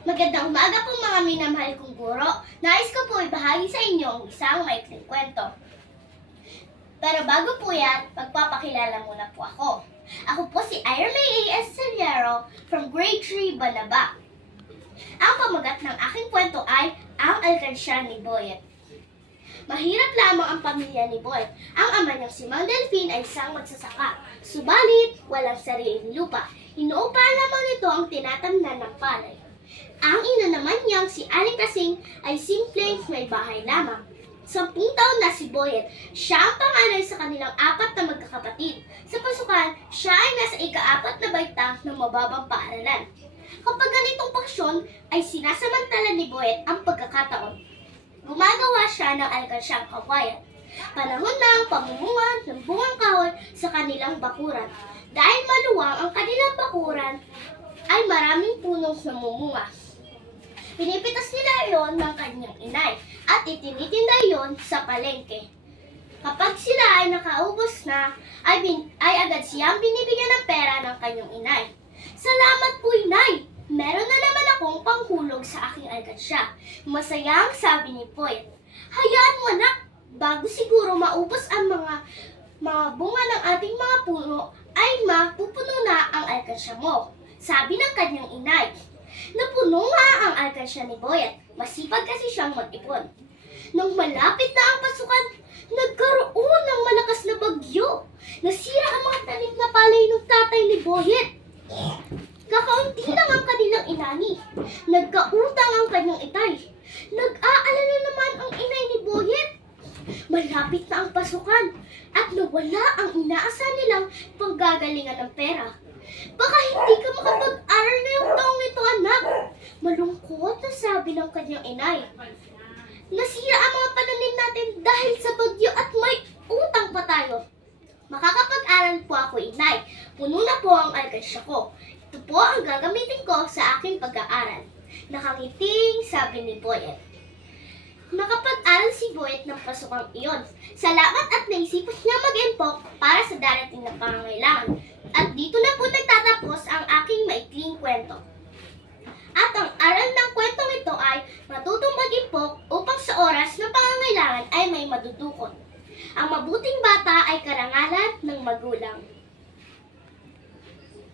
Magandang umaga po mga minamahal kong guro. Nais ko po ibahagi sa inyo ang isang maikling kwento. Pero bago po yan, magpapakilala muna po ako. Ako po si Ira May A.S. Saliero from Grade 3, Banaba. Ang pamagat ng aking kwento ay Ang Alkansya ni Boyet. Mahirap lamang ang pamilya ni Boy. Ang ama niyang si Mang Delphine ay isang magsasaka. Subalit, walang sariling lupa. Inuupa lamang nito ang tinatamnan ng palay. Ang ina naman niyang si Aling Kasing ay simpleng may bahay lamang. 10 taon na si Boyet. Siya ang panganay sa kanilang 4 na magkakapatid. Sa pasukan, siya ay nasa ika-4 na baitang ng mababang paaralan. Kapag ganitong paksyon, ay sinasamantala ni Boyet ang pagkakataon. Gumagawa siya ng alkansyang kawayan. Panahon na ang pamumunga ng bungang kahoy sa kanilang bakuran. Dahil maluwang ang kanilang bakuran, ay maraming punong namumunga. Pinipitas nila iyon ng kanyang inay at itinitinda iyon sa palengke. Kapag sila ay nakaubos na, ay agad siyang binibigyan ng pera ng kanyang inay. Salamat po, inay! Meron na naman akong panghulog sa aking alkansya. Masayang sabi ni Poet. Hayaan mo, anak! Bago siguro maubos ang mga bunga ng ating mga puno, ay mapupuno na ang alkansya mo. Sabi ng kanyang inay. Napuno nga ang alkansya ni Boyet. Masipag kasi siyang mag-ipon. Nung malapit na ang pasukan, nagkaroon ng malakas na bagyo. Nasira ang mga tanim na palay ng tatay ni Boyet. Kakaunti lang ang kanilang inani. Nagkautang ang kanyang itay. Nag-aalala naman ang inay ni Boyet. Malapit na ang pasukan at nawala ang inaasahan nilang panggagalingan ng pera. Baka hindi ka makapag-aral ngayong taong ito, anak. Malungkot na sabi ng kanyang inay. Nasira ang mga pananim natin dahil sa bagyo at may utang pa tayo. Makakapag-aral po ako, inay. Puno na po ang alkansya ko. Ito po ang gagamitin ko sa aking pag-aaral. Nakangiting sabi ni Boyet. Nakapag-aral si Boyet ng pasukang iyon. Salamat at naisipan niya mag-impok para sa darating na pangangailangan. At dito na po nagtatapos ang aking maikling kwento. At ang aral ng kwento